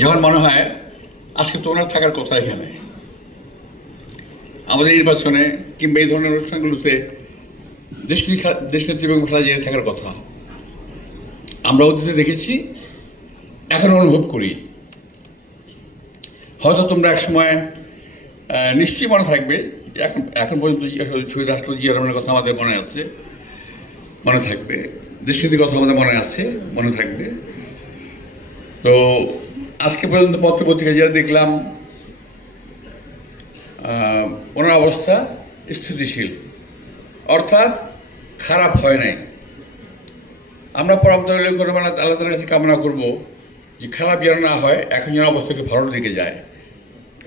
যখন মনে হয় আজকে তো ওনার থাকার কথা এখানে আমাদের নির্বাচনে কিংবা এই ধরনের অনুষ্ঠানগুলোতে দেশনেত্রী বেগম খালেদা জিয়া থাকার কথা আমরা অতীতে দেখেছি, এখন অনুভব করি। হয়তো তোমরা এক সময় নিশ্চয়ই মনে থাকবে, এখন পর্যন্ত শহীদ রাষ্ট্রপতি জিয়া রহমানের কথা আমাদের মনে আছে, মনে থাকবে, দেশনীতির কথা আমাদের মনে থাকবে। তো আজকে পর্যন্ত পত্রপত্রিকা যা দেখলাম ওনার অবস্থা স্থিতিশীল, অর্থাৎ খারাপ হয় নাই। আমরা আল্লাহ তাআলার কাছে কামনা করব যে খারাপ যেন না হয়, এখন যেন অবস্থাকে ভালোর দিকে যায়।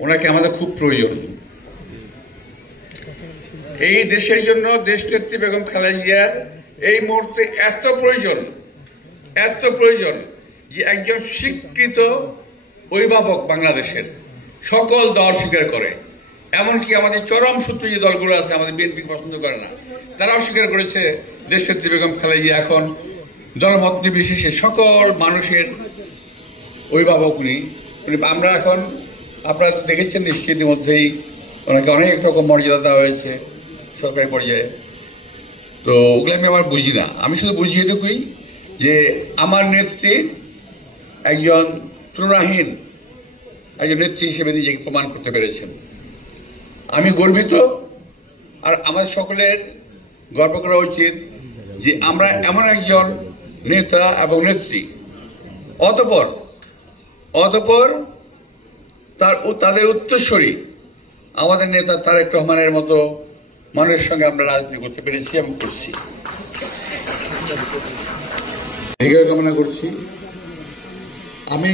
ওনাকে আমাদের খুব প্রয়োজন। এই দেশের জন্য দেশনেত্রী বেগম খালেদা জিয়ার এই মুহূর্তে এত প্রয়োজন যে একজন স্বীকৃত অভিভাবক বাংলাদেশের সকল দল স্বীকার করে, এমনকি আমাদের চরম সূত্র যে দলগুলো আছে, আমাদের বিএনপি পছন্দ করে না, তারাও স্বীকার করেছে দেশনেত্রী বেগম খালেদা জিয়া এখন দলমত নির্বিশেষে সকল মানুষের অভিভাবক উনি। আমরা এখন আপনারা দেখেছেন নিশ্চয়ই ইতিমধ্যেই ওনাকে অনেক রকম মর্যাদা দেওয়া হয়েছে সরকারি পর্যায়ে। তো ওগুলো আমি আমার বুঝি না, আমি শুধু বুঝি এটুকুই যে আমার নেত্রী একজন তুলনাহীন একজন নেত্রী হিসেবে নিজেকে প্রমাণ করতে পেরেছেন। আমি গর্বিত, আর আমাদের সকলের গর্ব করা উচিত যে আমরা এমন একজন নেতা এবং নেত্রী, অতঃপর তাদের উত্তরসূরি আমাদের নেতা তারেক রহমানের মতো মানুষের সঙ্গে আমরা রাজনীতি করতে পেরেছি এবং করছি। এগিয়ে কামনা করছি। আমি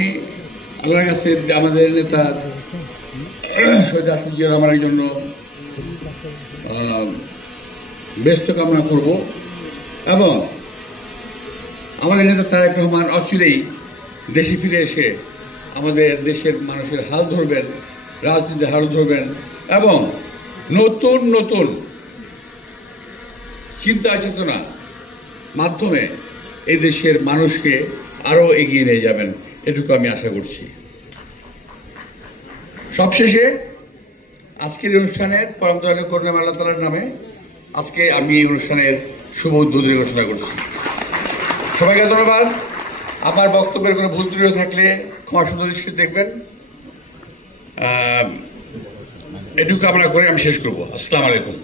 আল্লাহর কাছে আমাদের নেতা শহীদ রাষ্ট্রপতি জিয়া রহমানের জন্য ব্যস্ত কামনা করব, এবং আমাদের নেতা তারেক রহমান অচিরেই দেশে ফিরে এসে আমাদের দেশের মানুষের হাল ধরবেন, রাজনীতির হাল ধরবেন, এবং নতুন চিন্তা চেতনা মাধ্যমে এই দেশের মানুষকে আরো এগিয়ে নিয়ে যাবেন, এটুকু আমি আশা করছি। সবশেষে আজকের অনুষ্ঠানের পরম দয়ালু করুণাময় আল্লাহ তাআলার নামে আজকে আমি এই অনুষ্ঠানের শুভ উদ্বোধনী ঘোষণা করছি। সবাইকে ধন্যবাদ। আমার বক্তব্যের কোনো ভুল ত্রুটি থাকলে ক্ষমা সুন্দর দৃষ্টিতে দেখবেন। এটুকু কামনা করে আমি শেষ করবো। আসসালামু আলাইকুম।